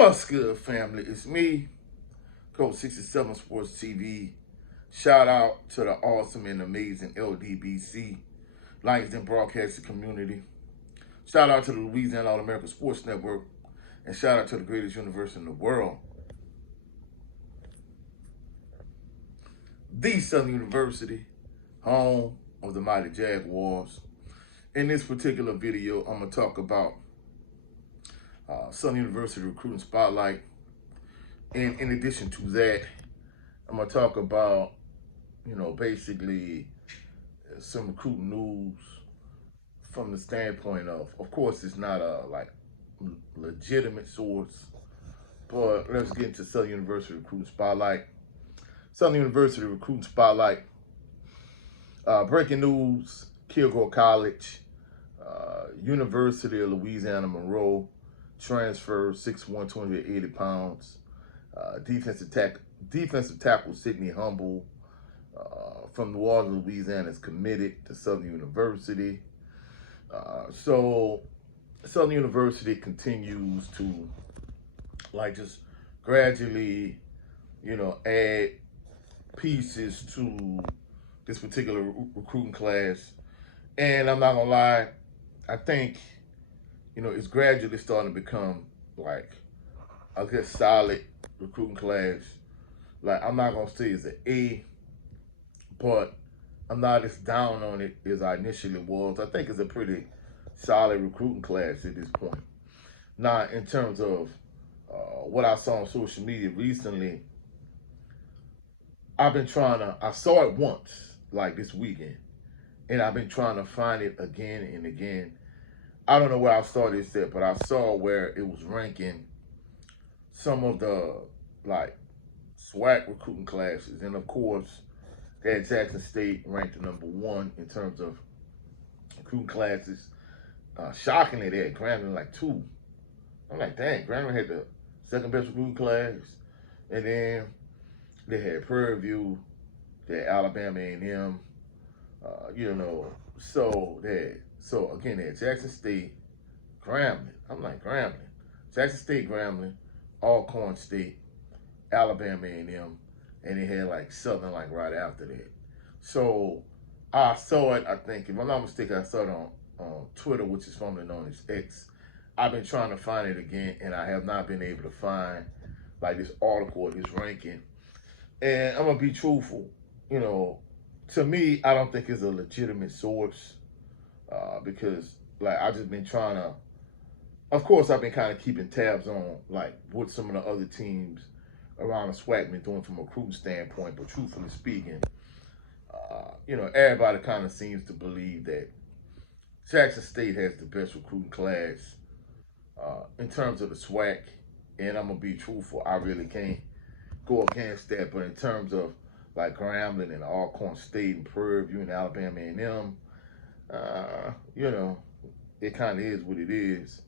What's good, family? It's me, Coach 67 Sports TV. Shout out to the awesome and amazing LDBC, Lions and Broadcasting Community. Shout out to the Louisiana All-American Sports Network. And shout out to the greatest university in the world, the Southern University, home of the mighty Jaguars. In this particular video, I'm going to talk about Southern University Recruiting Spotlight. And in addition to that, I'm going to talk about, basically some recruiting news from the standpoint of course, it's not a legitimate source, but let's get into Southern University Recruiting Spotlight. Southern University Recruiting Spotlight. Breaking news, Kilgore College, University of Louisiana Monroe, transfer 6'1", 280 pounds. Defensive tackle Sidney from New Orleans, Louisiana, is committed to Southern University. So Southern University continues to just gradually, add pieces to this particular recruiting class. And I'm not gonna lie, I think, it's gradually starting to become solid recruiting class. I'm not gonna say it's an A, but I'm not as down on it as I initially was. I think it's a pretty solid recruiting class at this point. Now, in terms of what I saw on social media recently, I saw it once, this weekend, and I've been trying to find it again and again. I don't know where I saw this at, but I saw where it was ranking some of the SWAC recruiting classes. And of course, they had Jackson State ranked number 1 in terms of recruiting classes. Shockingly, they had Grambling 2. I'm like, dang, Grambling had the second best recruiting class. And then they had Prairie View, they had Alabama A&M, so again, they had Jackson State, Grambling. I'm like, Grambling. Jackson State, Grambling, Alcorn State, Alabama A&M, and they had Southern right after that. So I saw it, I think, if I'm not mistaken, I saw it on Twitter, which is formerly known as X. I've been trying to find it again, and I have not been able to find this article or this ranking. And I'm gonna be truthful, to me, I don't think it's a legitimate source, because I just been trying to, of course, I've been kind of keeping tabs on what some of the other teams around the SWAC been doing from a recruiting standpoint. But truthfully speaking, everybody kind of seems to believe that Jackson State has the best recruiting class in terms of the SWAC. And I'm gonna be truthful, I really can't go against that. But in terms of Grambling and Alcorn State and Prairie View and Alabama A&M, it kind of is what it is.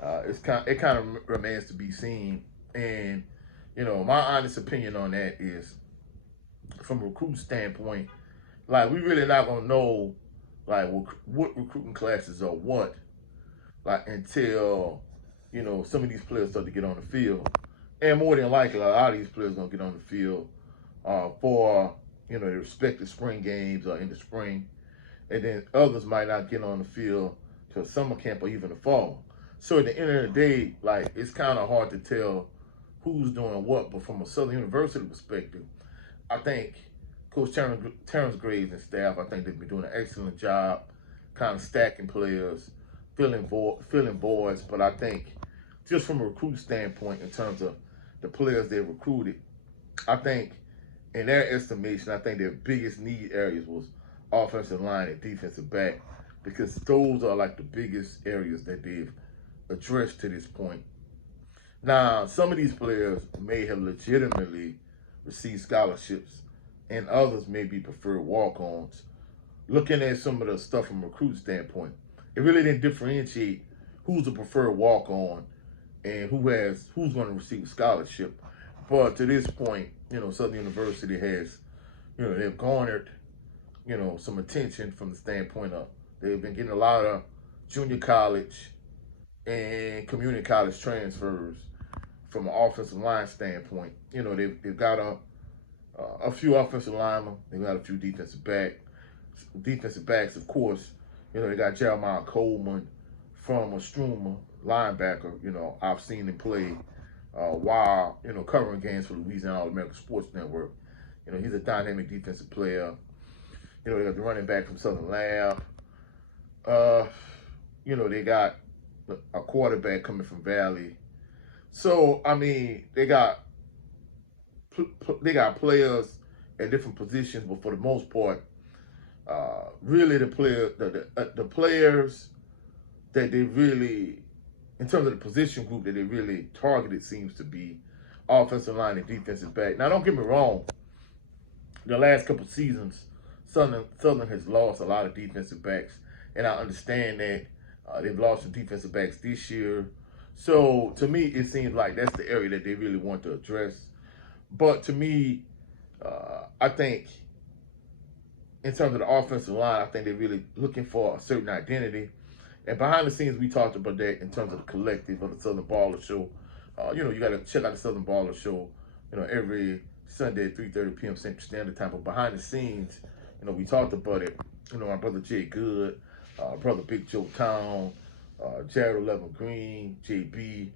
It kind of remains to be seen. And my honest opinion on that is, from a recruiting standpoint, we really not gonna know what recruiting classes are what until some of these players start to get on the field. And more than likely, a lot of these players gonna get on the field for their respective spring games or in the spring, and then others might not get on the field till summer camp or even the fall. So at the end of the day, it's kind of hard to tell who's doing what. But from a Southern University perspective, I think Coach Terrence Graves and staff, I think they've been doing an excellent job kind of stacking players, filling voids. But I think just from a recruiting standpoint, in terms of the players they recruited, I think in their estimation, I think their biggest need areas was offensive line and defensive back, because those are the biggest areas that they've addressed to this point. Now, some of these players may have legitimately received scholarships, and others may be preferred walk-ons. Looking at some of the stuff from a recruit standpoint, it really didn't differentiate who's a preferred walk-on and who's going to receive a scholarship. But to this point, Southern University has, they've garnered, some attention from the standpoint of they've been getting a lot of junior college and community college transfers from an offensive line standpoint. You know, they've got a few offensive linemen. They've got a few defensive backs, of course. You know, they got Jeremiah Coleman from a Struma linebacker. You know, I've seen him play while, you know, covering games for Louisiana All-American Sports Network. You know, he's a dynamic defensive player. You know, they got the running back from Southern Lab. You know, they got a quarterback coming from Valley. So, I mean, they got players at different positions, but for the most part, really the players that they really, in terms of the position group that they really targeted, seems to be offensive line and defensive back. Now, don't get me wrong. The last couple of seasons, Southern has lost a lot of defensive backs, and I understand that they've lost some defensive backs this year. So, to me, it seems like that's the area that they really want to address. But to me, I think in terms of the offensive line, I think they're really looking for a certain identity. And behind the scenes, we talked about that in terms of the collective of the Southern Baller Show. You know, you got to check out the Southern Baller Show, you know, every Sunday at 3:30 p.m. Central Standard Time. But behind the scenes, you know, we talked about it. You know, my brother Jay Good, brother Big Joe Town, Jared 11 Green, JB,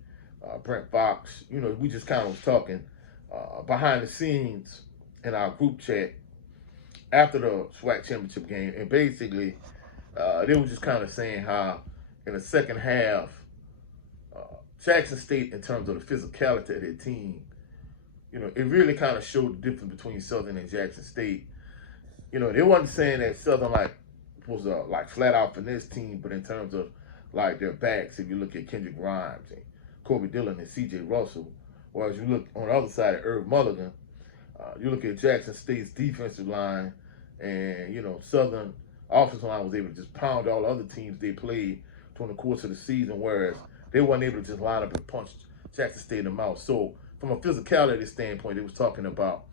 Brent Fox. You know, we just kind of was talking behind the scenes in our group chat after the SWAC championship game, and basically they were just kind of saying how in the second half, Jackson State, in terms of the physicality of their team, you know, it really kind of showed the difference between Southern and Jackson State. You know, they wasn't saying that Southern was a flat out finesse team, but in terms of like their backs, if you look at Kendrick Grimes and Kobe Dillon and C.J. Russell, whereas you look on the other side at Irv Mulligan, you look at Jackson State's defensive line, and, you know, Southern offensive line was able to just pound all the other teams they played during the course of the season, whereas they weren't able to just line up and punch Jackson State in the mouth. So from a physicality standpoint, they was talking about,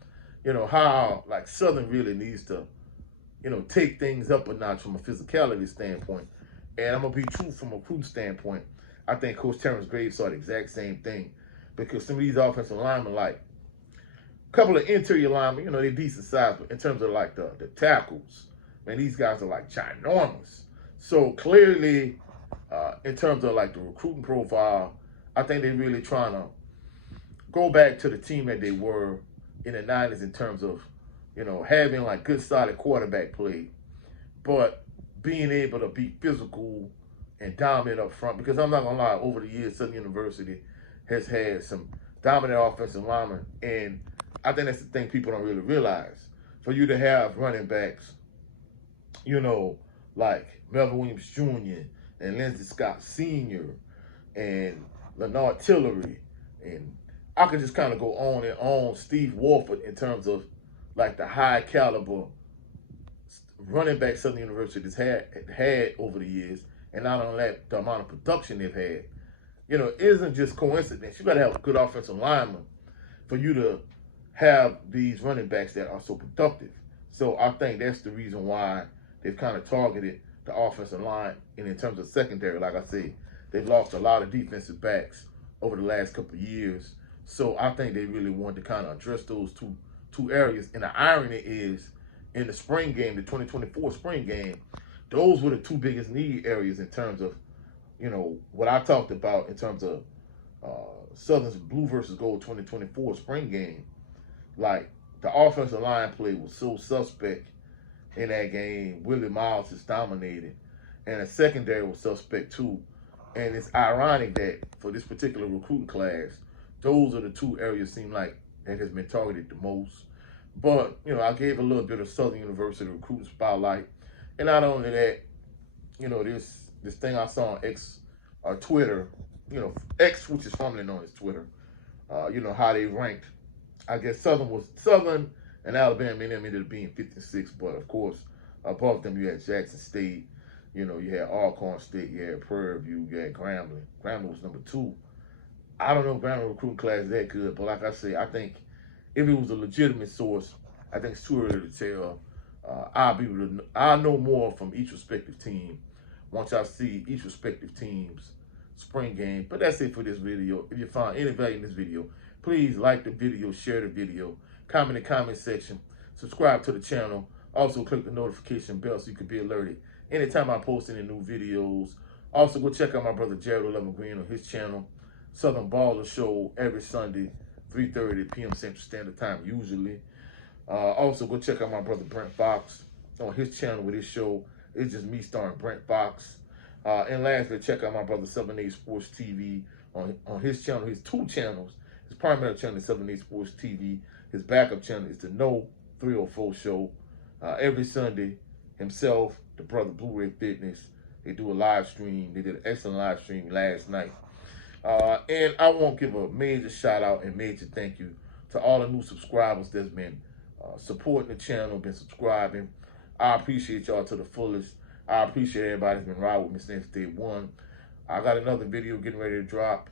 you know, how like Southern really needs to, you know, take things up a notch from a physicality standpoint. And I'm going to be true from a recruiting standpoint. I think Coach Terrence Graves saw the exact same thing, because some of these offensive linemen, like a couple of interior linemen, you know, they're decent size, but in terms of like the tackles, man, these guys are like ginormous. So clearly, in terms of like the recruiting profile, I think they're really trying to go back to the team that they were in the 90s in terms of, you know, having like good solid quarterback play, but being able to be physical and dominant up front. Because I'm not gonna lie, over the years, Southern University has had some dominant offensive linemen, and I think that's the thing people don't really realize. For you to have running backs, you know, like Melvin Williams Jr. and Lindsey Scott Sr. and Leonard Tillery, and I could just kind of go on and on, Steve Wolford, in terms of like the high caliber running back Southern University has had over the years, and not only that, the amount of production they've had. You know, it isn't just coincidence. You got to have a good offensive lineman for you to have these running backs that are so productive. So I think that's the reason why they've kind of targeted the offensive line. And in terms of secondary, like I said, they've lost a lot of defensive backs over the last couple of years. So I think they really want to kind of address those two areas. And the irony is, in the spring game, the 2024 spring game, those were the two biggest need areas in terms of, you know, what I talked about in terms of Southern's blue versus gold 2024 spring game. Like, the offensive line play was so suspect in that game. Willie Miles just dominated. And the secondary was suspect too. And it's ironic that for this particular recruiting class, those are the two areas seem like that has been targeted the most. But, you know, I gave a little bit of Southern University recruiting spotlight. And not only that, you know, this thing I saw on Twitter, you know, X, which is formerly known as Twitter, you know, how they ranked. I guess Southern and Alabama and them ended up being 56, but of course, above them you had Jackson State, you know, you had Alcorn State, you had Prairie View, you had Grambling. Grambling was number 2. I don't know if Grambling recruiting class is that good, but like I say, I think if it was a legitimate source, I think it's too early to tell. I'll know more from each respective team once I see each respective team's spring game. But that's it for this video. If you find any value in this video, please like the video, share the video, comment in the comment section, subscribe to the channel. Also, click the notification bell so you can be alerted anytime I post any new videos. Also, go check out my brother Jared 11 Green on his channel, Southern Baller Show, every Sunday, 3:30 p.m. Central Standard Time, usually. Also, go check out my brother Brent Fox on his channel with his show. It's just me starring Brent Fox. And lastly, check out my brother 7A Sports TV on his channel. His two channels. His primary channel is 7A Sports TV. His backup channel is the No 304 Show. Every Sunday, himself, the brother Blue Ray Fitness, they do a live stream. They did an excellent live stream last night. And I want to give a major shout out and major thank you to all the new subscribers that's been supporting the channel, been subscribing. I appreciate y'all to the fullest. I appreciate everybody that's been riding with me since day one. I got another video getting ready to drop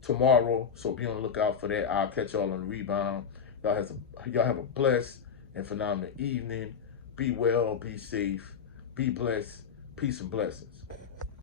tomorrow, so be on the lookout for that. I'll catch y'all on the rebound. Y'all have a blessed and phenomenal evening. Be well, be safe, be blessed. Peace and blessings.